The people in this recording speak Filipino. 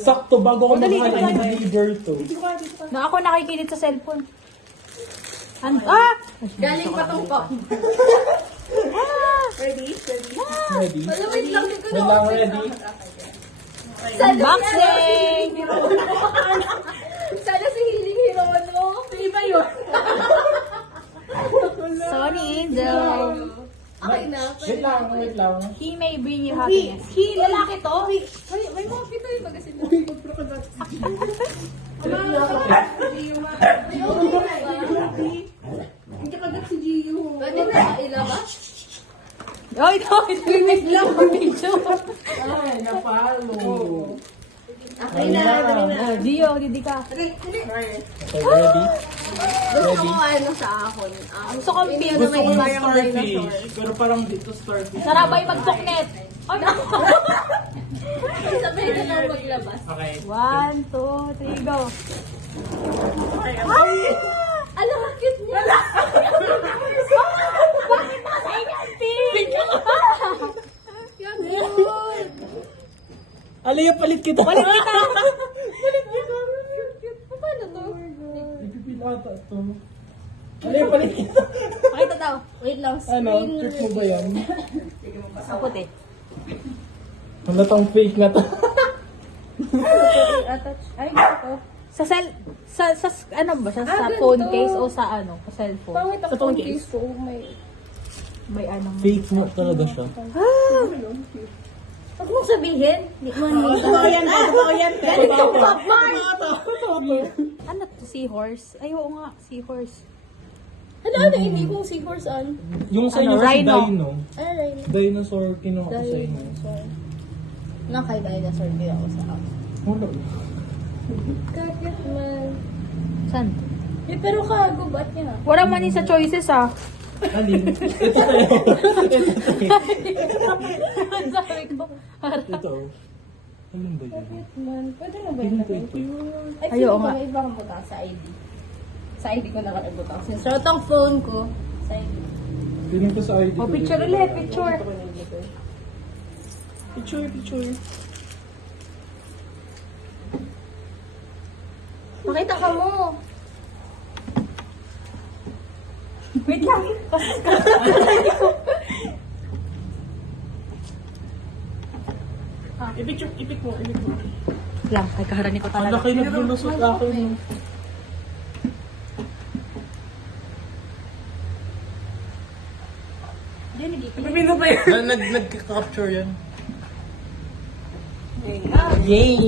Sakto, bago ko mag-deliver to. Na ako nakikinig sa cellphone. Galing pa tong cup. Ready? Wait lang, hindi ko Wait lang, ready? Unboxing! Sana si Hiling Hirono. Iba yun. Sony Angel. Okay na. Wait lang. He may bring you happiness. He, lalaki to? May mga kita yung magasin. Hindi ka si Gio. Pwede na ilabas? Oy, tinig lang ang video. Ay, napalo. Okay na. Gio, hindi ka. Okay, ready? Gusto ko ano sa ahon. Gusto kong feel Gusto ko ng parang starfish. dinosaur. Pero parang dito starfish. Sarabay mag-tuknet. Oh, no. Sabay ka na maglabas. Okay. 1, 2, 3, go. Alam, ang cute niya. Bakit pa sa inyo ang pink? Cute. Alaya, palit kita. Balik kita. Paano to? Ipipil ata ito. Alaya, palit kita. Pakita daw. Wait lang. Ano? Trip mo ba yan? Ang puti. Ano tong fake na to? Attach. Ay, ito. Sa ano ba siya? Sa ganito. phone case o sa ano? Sa cellphone? Pangit Sa ang phone phone case ko. May ano. Fake mo talaga siya. Huwag mong sabihin. Hindi mo nito. Galing yung Bob Marley. Ano to? Seahorse? Ay, oo nga. Seahorse. Ano, hindi kong seahorse on. Yung sa Ano, inyo, si rhino? Dino. Ay, Dinosaur, kinuha ko sa inyo. Nakay dinosaur din ako sa house. Wala. Kakit man. Saan? Eh, pero kago, ba't niya? Wala man sa choices ah. Alin? Ito sa'yo. Sabi ko. Ito. Alin ba yun? Kakit man. Pwede na ba Ito, yun? ito. Ay, Ayaw sige, nga. may ibang butang sa ID. Sa ID ko na lang ibutang. Since itong phone ko, sa ID. Piling ko sa ID. Oh, ko picture dito. ulit. Picture. Picture. Pakita ka mo. Wait lang. Ipik mo. Lang, ay kaharani ko Ang talaga. laki na bulusot akin. Nag-capture yan. Yay!